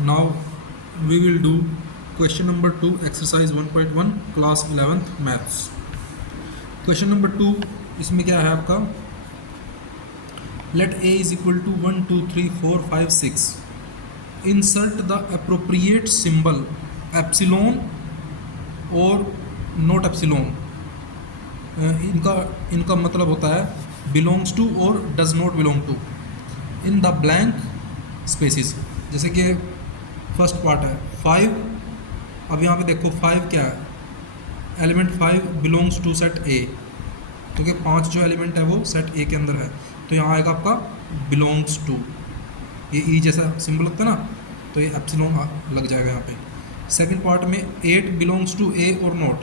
Now we will do question number 2, exercise 1.1, class 11th maths. Question number 2 इसमें क्या है आपका, let a is equal to 1 2 3 4 5 6, insert the appropriate symbol epsilon और not epsilon. इनका मतलब होता है belongs to और does not belong to in the blank spaces. जैसे कि फर्स्ट पार्ट है 5, अब यहाँ पे देखो 5 क्या है, element 5 belongs to set A, क्योंकि 5 जो एलिमेंट है वो सेट ए के अंदर है, तो यहाँ आएगा आपका बिलोंग्स टू, ये ई जैसा सिंबल लगता है ना, तो ये एप्सिलॉन लग जाएगा यहाँ पे. सेकंड पार्ट में 8 बिलोंग्स टू ए और नॉट,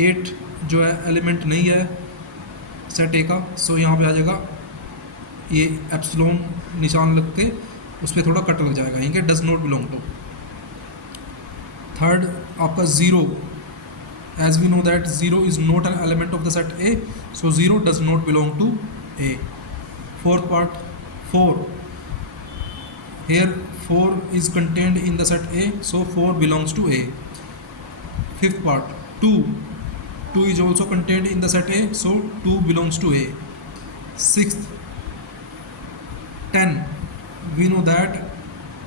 8 जो है एलिमेंट नहीं है सेट ए का, सो यहाँ पे आ जाएगा ये एप्सिलॉन निशान लग के उस पर थोड़ा कट लग जाएगा, यहीं के does not belong to. Third आपका 0, as we know that 0 is not an element of the set A, so 0 does not belong to A. Fourth part 4, here 4 is contained in the set A, so 4 belongs to A. Fifth part 2 is also contained in the set A, so 2 belongs to A. Sixth 10, we know that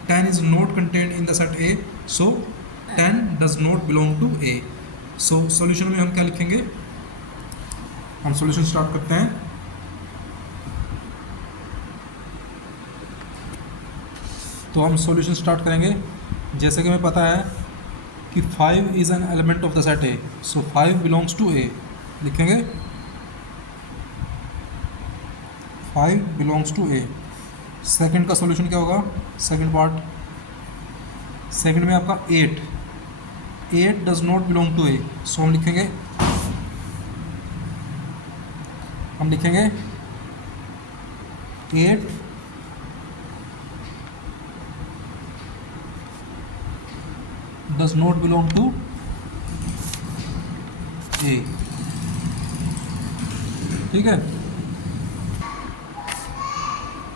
10 is not contained in the set A, so 10 does not belong to A. So solution में हम क्या लिखेंगे, हम solution start करते हैं. तो हम solution start करेंगे. जैसे कि हमें पता है कि 5 is an element of the set A, so 5 belongs to A, लिखेंगे 5 बिलोंग्स टू ए. सेकंड का सॉल्यूशन क्या होगा, सेकंड पार्ट, सेकंड में आपका 8 does not belong to A, so हम लिखेंगे 8 does not belong to A. ठीक है.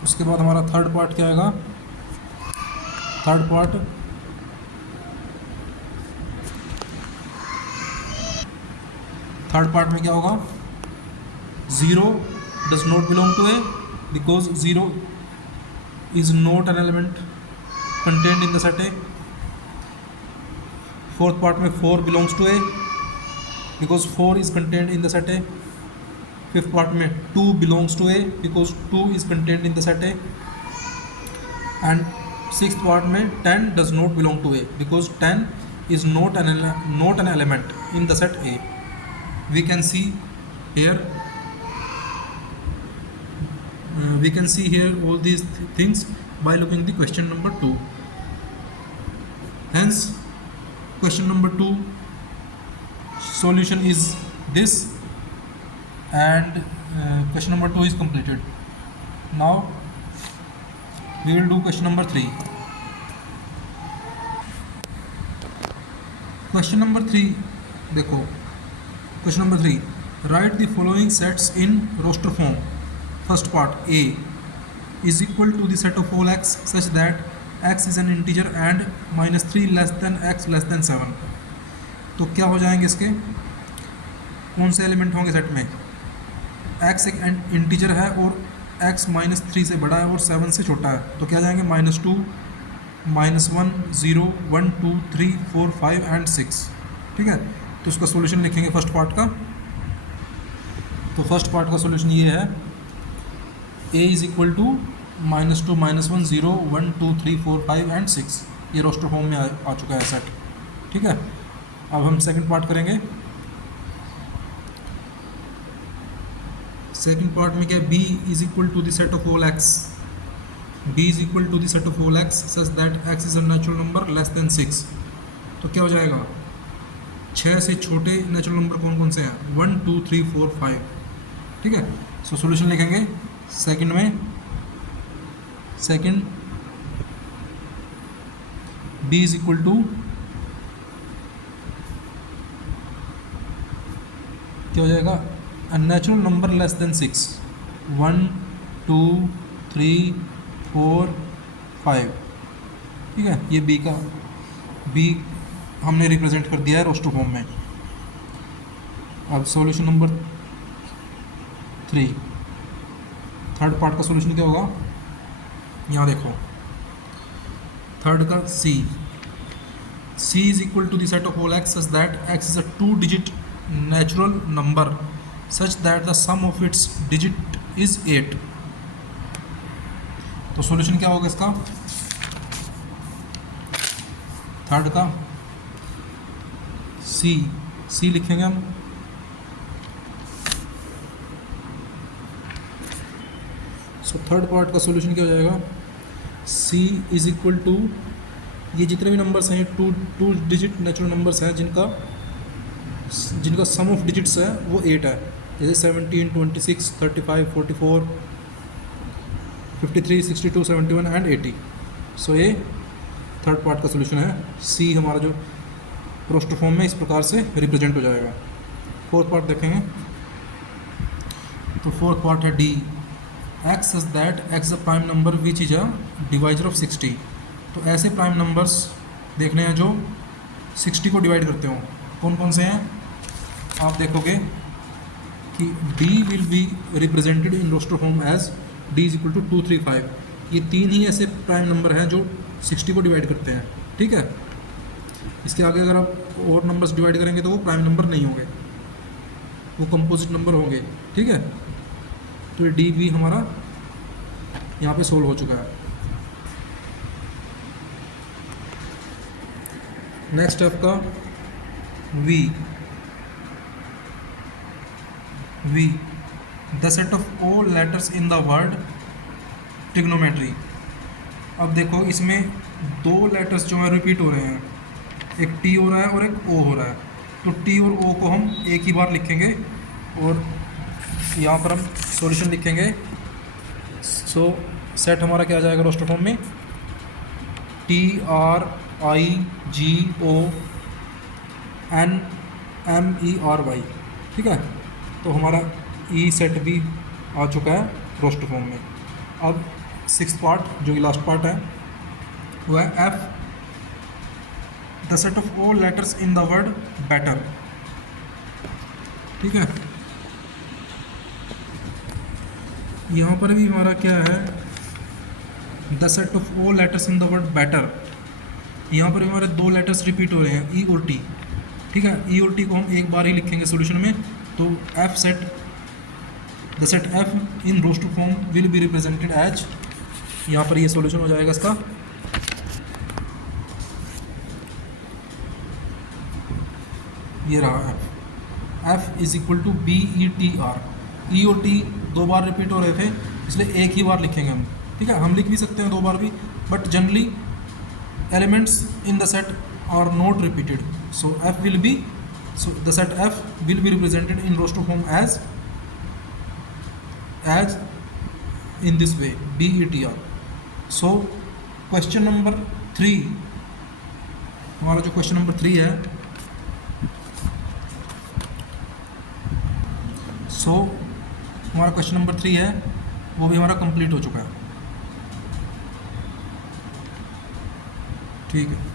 उसके बाद हमारा थर्ड पार्ट क्या आएगा, थर्ड पार्ट में क्या होगा, 0 does not belong to A because 0 is not an element contained in the set A. Fourth part में 4 belongs to A because 4 is contained in the set A. Fifth part में 2 belongs to A because 2 is contained in the set A. And sixth part में 10 does not belong to A because 10 is not an element in the set A. We can see here all these things by looking the question number 2. Hence question number 2 solution is this, and question number 2 is completed. Now we will do question number 3. Question number 3 देखो, question number 3, write the following sets in roster form. First part, A is equal to the set of all x such that x is an integer and -3 less than x less than 7. तो क्या हो जाएंगे इसके, कौन से element होंगे set में, x एक इंटीजर है और x -3 से बड़ा है और 7 से छोटा है, तो क्या जाएंगे -2 -1 0 1 2 3 4 5 एंड 6. ठीक है. तो उसका सॉल्यूशन लिखेंगे फर्स्ट पार्ट का. तो फर्स्ट पार्ट का सॉल्यूशन ये है, a is equal to -2 -1 0 1 2 3 4 5 and 6. ये रोस्टर फॉर्म में आ चुका है सेट. ठीक है. अब हम सेकंड पार्ट करेंगे. सेकंड पार्ट में क्या है, b is equal to the set of all x, b is equal to the set of all x such that x is a natural number less than 6. तो क्या हो जाएगा, 6 से छोटे नेचुरल नंबर कौन कौन से हैं, 1 2 3 4 5. ठीक है. सो सॉल्यूशन लिखेंगे सेकंड में, second b is equal to क्या हो जाएगा, a natural number less than 6, 1 2 3 4 5. ठीक है, ये बी हमने रिप्रेजेंट कर दिया है रोस्टर फॉर्म में। अब सॉल्यूशन नंबर 3, थर्ड पार्ट का सॉल्यूशन क्या होगा, यहाँ देखो थर्ड का C is equal to the set of all x such that x is a 2-digit natural number such that the sum of its digit is 8। तो solution क्या होगा इसका, थर्ड का C लिखेंगे हम। सो थर्ड पार्ट का solution क्या हो जाएगा, C इज इक्वल टू, ये जितने भी नंबर्स हैं टू डिजिट नेचुरल नंबर्स हैं जिनका सम ऑफ डिजिट्स है वो 8 है, जैसे 17, 26, 35, 44, 53, 62, 71 एंड 80। सो ये थर्ड पार्ट का सॉल्यूशन है। C हमारा जो रोस्टर फॉर्म में इस प्रकार से रिप्रेजेंट हो जाएगा। फोर्थ पार्ट देखेंगे, तो फोर्थ पार्ट है D, x is that x is a prime number which is a divisor of 60। तो ऐसे प्राइम नंबर्स देखने हैं जो 60 को डिवाइड करते हो, कौन कौन से हैं, आप देखोगे कि D will be represented in roster form as D is equal to 2, 3, 5। ये 3 ही ऐसे प्राइम नंबर हैं जो 60 को डिवाइड करते हैं, ठीक है। इसके आगे अगर आप और नंबर्स डिवाइड करेंगे तो वो प्राइम नंबर नहीं होंगे, वो कंपोजिट नंबर होंगे, ठीक है। तो ये D भी हमारा यहाँ पे सोल्व हो चुका है। नेक्स्ट आपका V, the set of all letters in the word trigonometry. अब देखो इसमें 2 लेटर्स जो है रिपीट हो रहे हैं, एक T हो रहा है और एक O हो रहा है। तो T और O को हम एक ही बार लिखेंगे और यहाँ पर हम सॉल्यूशन लिखेंगे। सो सेट हमारा क्या आ जाएगा रोस्टर फॉर्म में, TRIGONMERY, ठीक है। तो हमारा E सेट भी आ चुका है रोस्टर फॉर्म में। अब सिक्स्थ पार्ट जो कि लास्ट पार्ट है वो है F, the set of all letters in the word better, ठीक है। यहाँ पर भी हमारा क्या है, the set of all letters in the word better. यहाँ पर हमारे 2 लेटर्स रिपीट हो रहे हैं, E और T, ठीक है। E और T को हम एक बार ही लिखेंगे सॉल्यूशन में। तो F set, the set F in roster form will be represented as, यहाँ पर ये सॉल्यूशन हो जाएगा इसका, ये रहा F is equal to BETR। E और T 2 बार रिपीट हो रहे थे इसलिए एक ही बार लिखेंगे हम, ठीक है। हम लिख भी सकते हैं 2 बार भी, but generally elements in the set are not repeated. So F will be, so the set F will be represented in roster form as in this way, BETR। So question number 3, हमारा जो question number 3 है, सो हमारा question number 3 है वो भी हमारा complete हो चुका है, ठीक है।